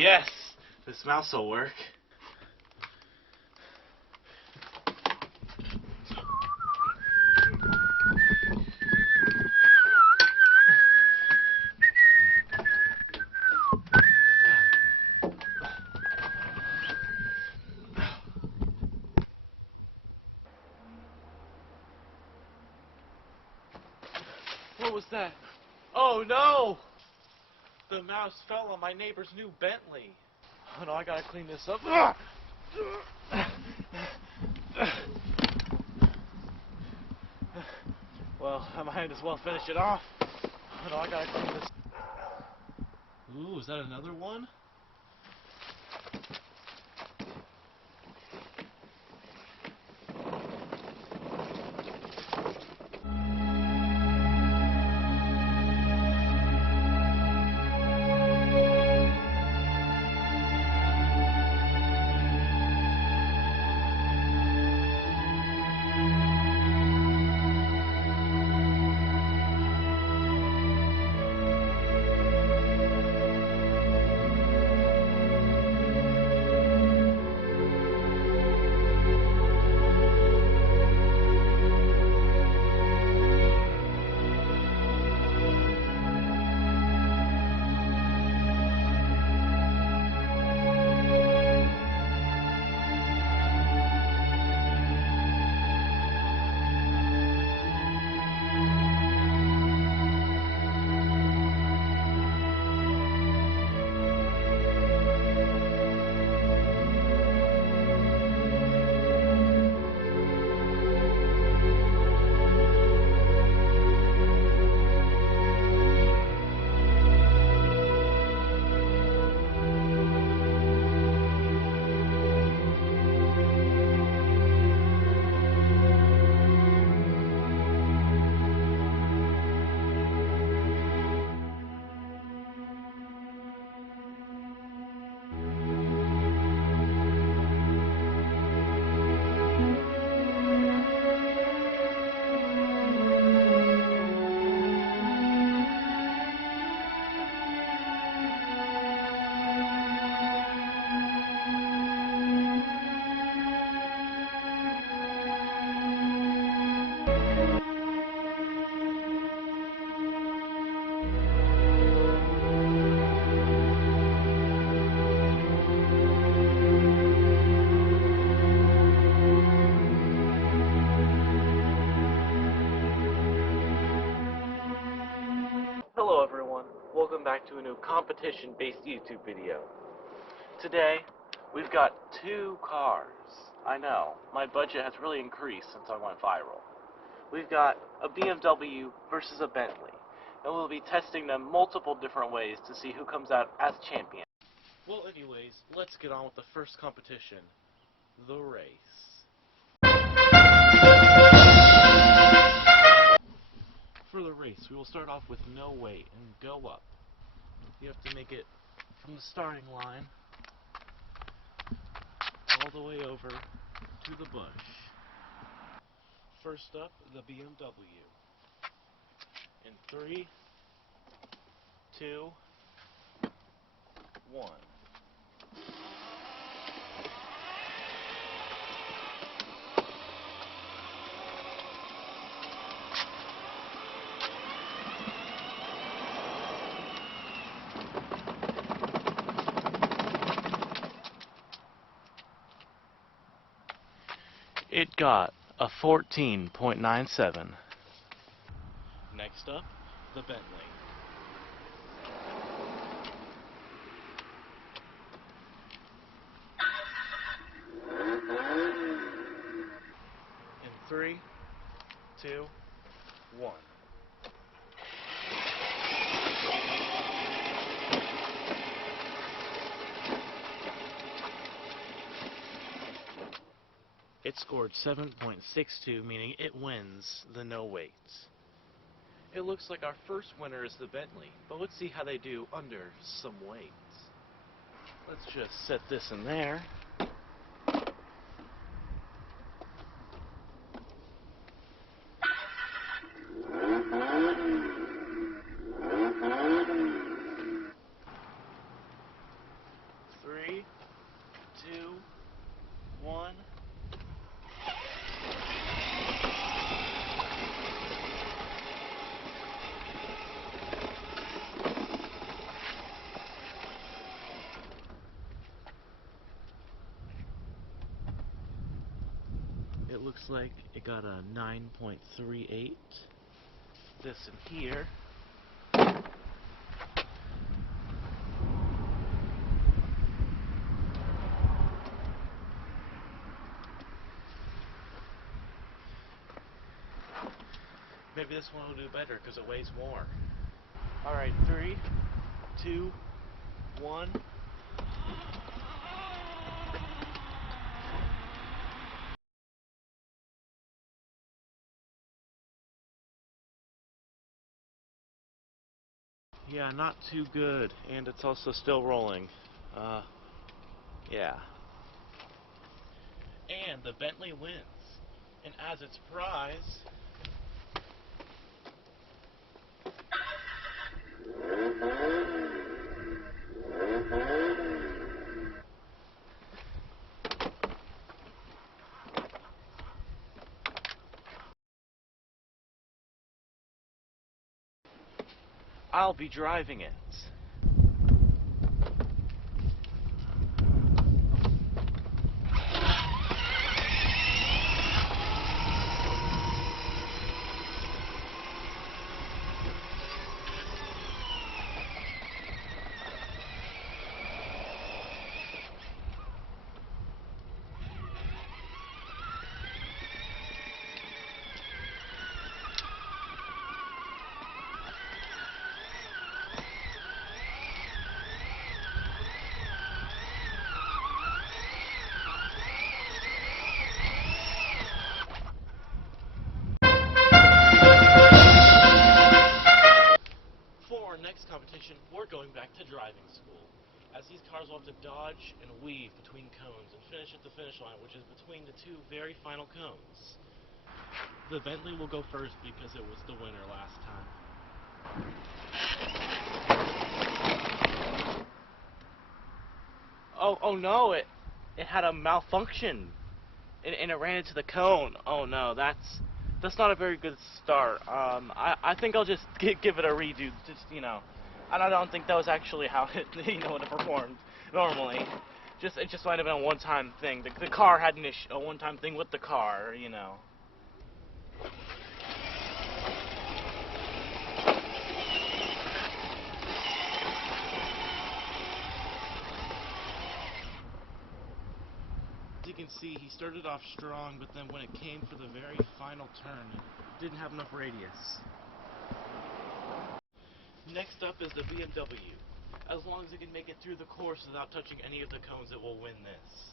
Yes! This mouse will work. What was that? Oh no! The mouse fell on my neighbor's new Bentley. Oh no, I gotta clean this up. Well, I might as well finish it off. Oh no, I gotta clean this. Ooh, is that another one? Hello everyone, welcome back to a new competition-based YouTube video. Today, we've got two cars. I know, my budget has really increased since I went viral. We've got a BMW versus a Bentley, and we'll be testing them multiple different ways to see who comes out as champion. Well anyways, let's get on with the first competition, the race. For the race, we will start off with no weight and go up. You have to make it from the starting line all the way over to the bush. First up, the BMW. In 3, 2, 1. It got a 14.97. Next up, the Bentley. In 3, 2, 1. It scored 7.62, meaning it wins the no weights. It looks like our first winner is the Bentley, but let's see how they do under some weights. Let's just set this in there. it looks like it got a 9.38. This in here. Maybe this one will do better because it weighs more. Alright, 3, 2, 1. Yeah, not too good, and it's also still rolling. Yeah. And the Bentley wins. And as its prize, I'll be driving it. For our next competition, we're going back to driving school, as these cars will have to dodge and weave between cones and finish at the finish line, which is between the two very final cones. The Bentley will go first because it was the winner last time. Oh no, it had a malfunction, and it ran into the cone. Oh no, that's not a very good start. I think I'll just give it a redo. Just, I don't think that was actually how it would have performed normally. It just might have been a one-time thing. The car had a one-time thing with the car. As you can see, he started off strong, but then when it came for the very final turn, it didn't have enough radius. Next up is the BMW. As long as it can make it through the course without touching any of the cones, it will win this.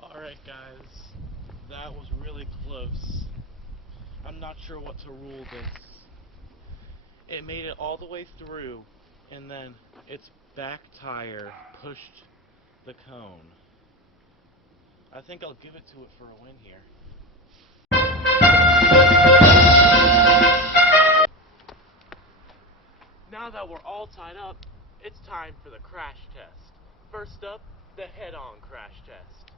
Alright guys, that was really close. I'm not sure what to rule this. It made it all the way through, and then its back tire pushed the cone. I think I'll give it to it for a win here. Now that we're all tied up, it's time for the crash test. First up, the head-on crash test.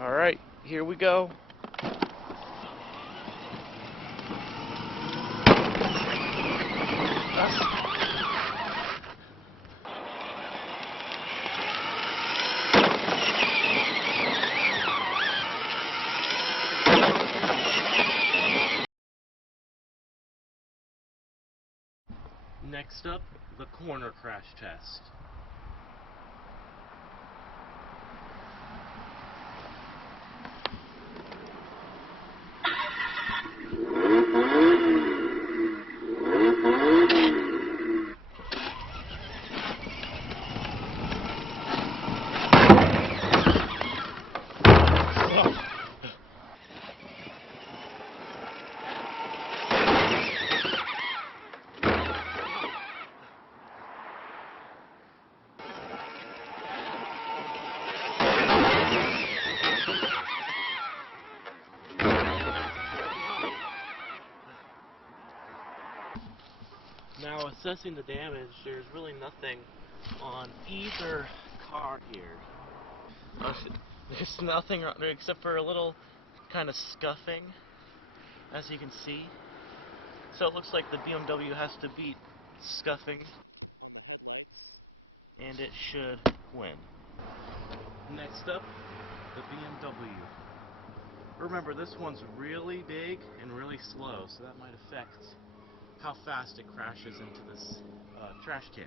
Alright, here we go. Next up, the corner crash test. Now, assessing the damage, there's really nothing on either car here. There's nothing wrong there except for a little kind of scuffing, as you can see. So it looks like the BMW has to beat scuffing, and it should win. Next up, the BMW. Remember, this one's really big and really slow, so that might affect how fast it crashes into this trash can.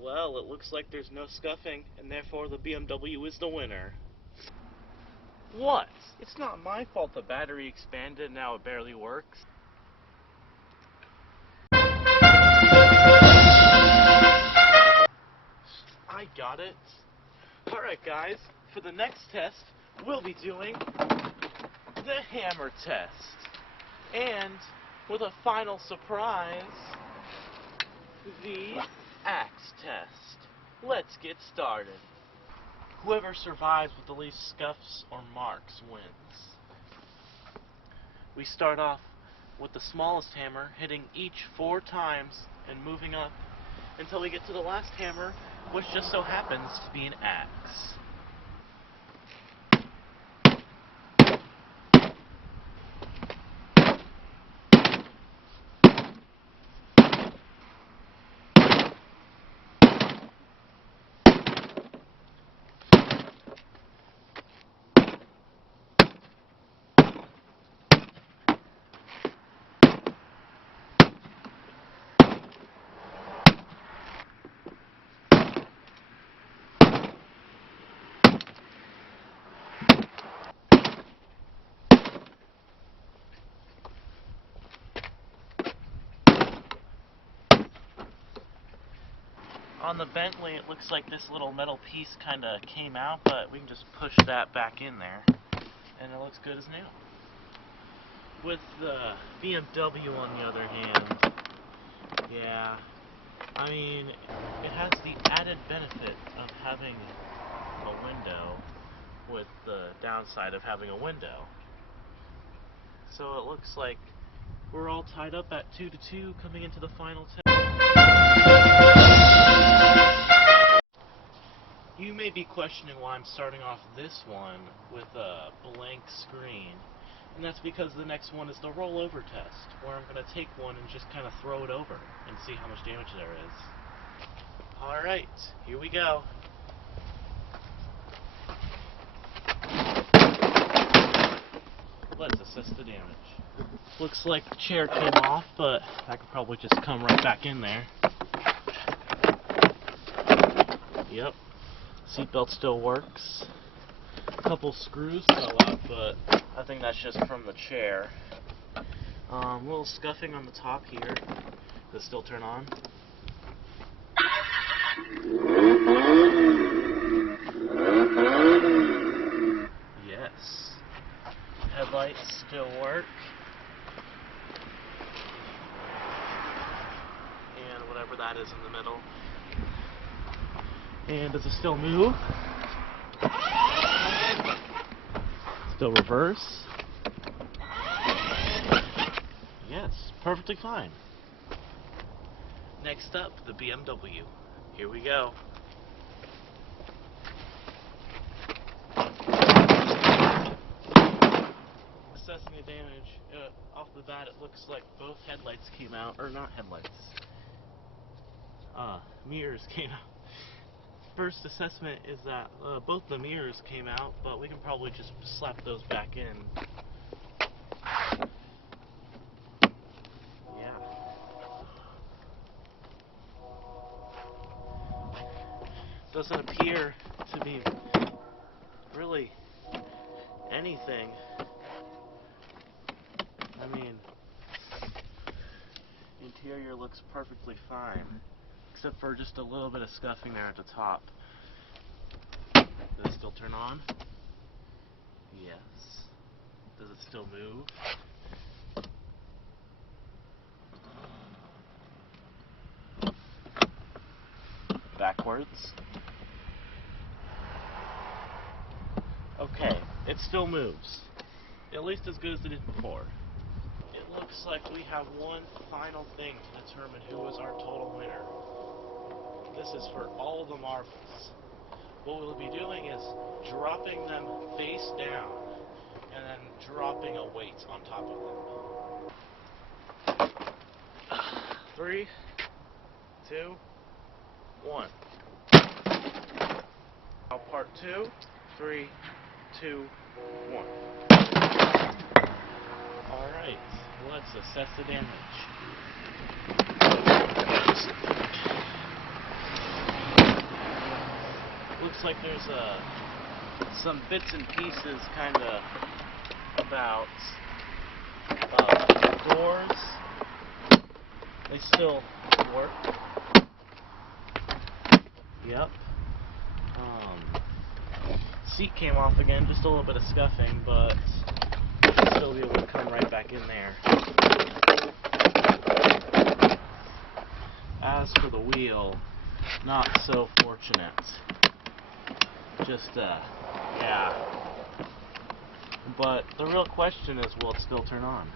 Well, it looks like there's no scuffing, and therefore the BMW is the winner. What? It's not my fault the battery expanded and now it barely works. I got it. Alright guys, for the next test, we'll be doing the hammer test. And, with a final surprise, the axe test. Let's get started. Whoever survives with the least scuffs or marks wins. We start off with the smallest hammer, hitting each 4 times and moving up until we get to the last hammer, which just so happens to be an axe. On the Bentley, it looks like this little metal piece kind of came out, but we can just push that back in there, and it looks good as new. With the BMW, on the other hand, yeah, I mean, it has the added benefit of having a window, with the downside of having a window. So it looks like we're all tied up at 2-2 coming into the final test. You may be questioning why I'm starting off this one with a blank screen, and that's because the next one is the rollover test, where I'm going to take one and just kind of throw it over and see how much damage there is. Alright, here we go. Let's assess the damage. Looks like the chair came off, but I could probably just come right back in there. Yep. Seatbelt still works. A couple screws fell out, but I think that's just from the chair. A little scuffing on the top here. Does it still turn on? Yes. Headlights still work. And whatever that is in the middle. And does it still move? Still reverse? Yes, perfectly fine. Next up, the BMW. Here we go. Assessing the damage, off the bat it looks like both headlights came out, or not headlights. Mirrors came out. First assessment is that both the mirrors came out, but we can probably just slap those back in. Yeah. Doesn't appear to be really anything. I mean, interior looks perfectly fine, except for just a little bit of scuffing there at the top. Does it still turn on? Yes. Does it still move? Backwards. Okay, it still moves. At least as good as it did before. It looks like we have one final thing to determine who is our total winner. This is for all the marbles. What we'll be doing is dropping them face down and then dropping a weight on top of them. 3, 2, 1. Now part 2, 3, 2, 1. Alright, let's assess the damage. Looks like there's some bits and pieces kind of about doors. They still work. Yep. Seat came off again, just a little bit of scuffing, but should still be able to come right back in there. As for the wheel, not so fortunate. Just, yeah. But the real question is, will it still turn on?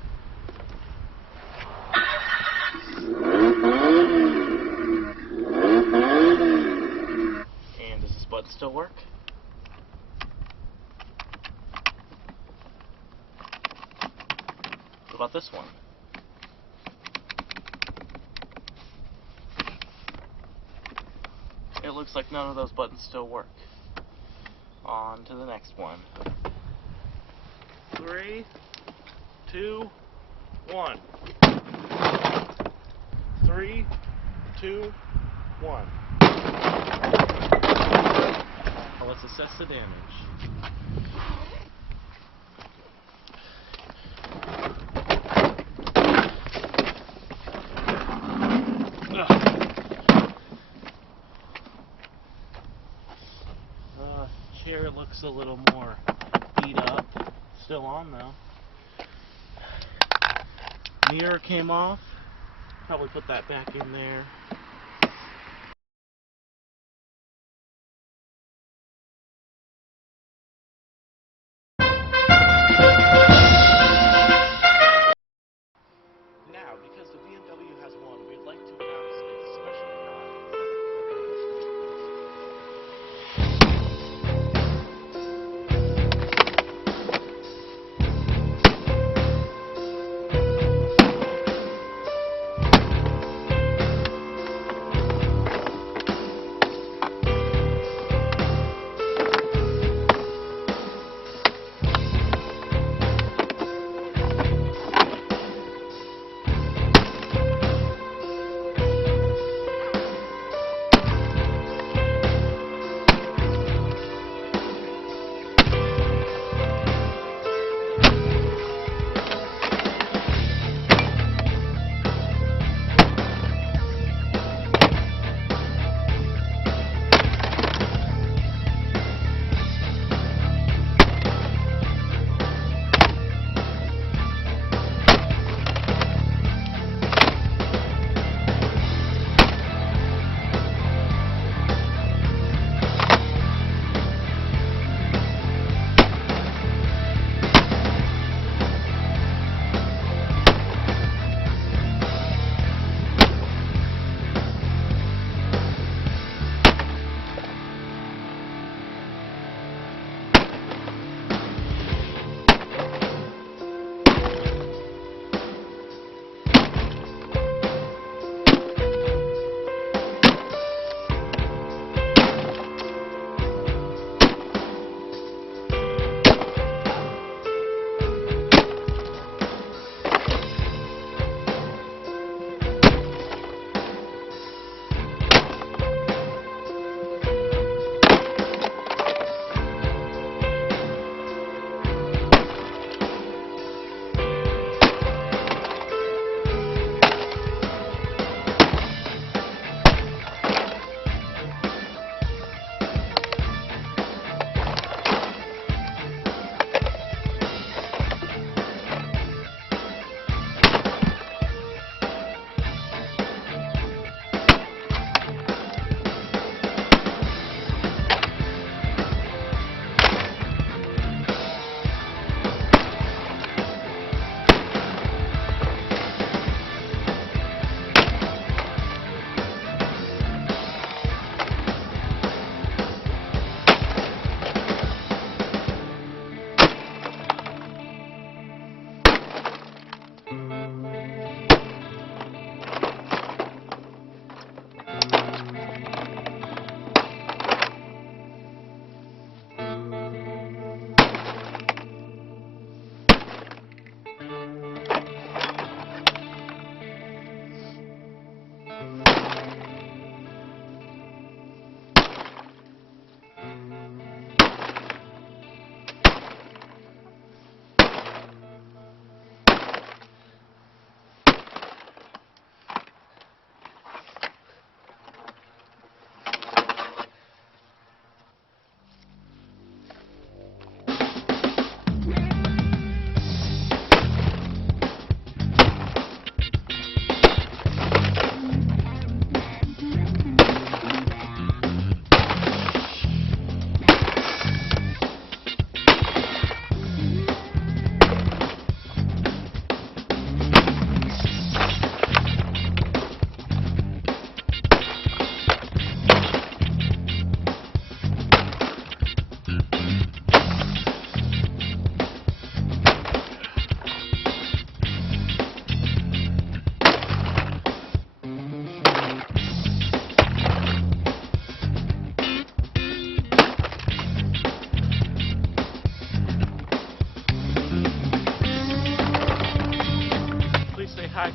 And does this button still work? What about this one? It looks like none of those buttons still work. On to the next one. 3, 2, 1. 3, 2, 1. Now let's assess the damage. Chair looks a little more beat up. Still on though. Mirror came off. Probably put that back in there. Now, because the BMW has won, we'd like to announce its special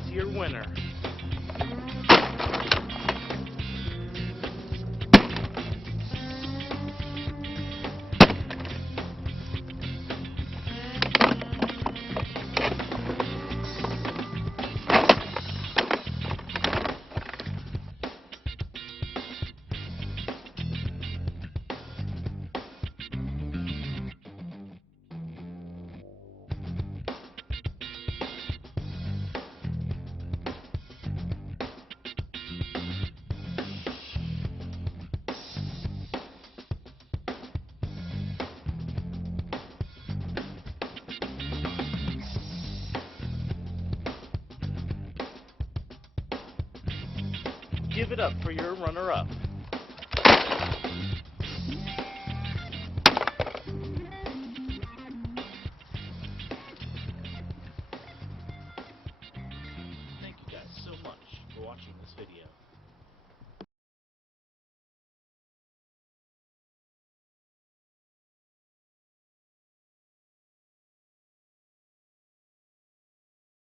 to your winner. Give it up for your runner-up.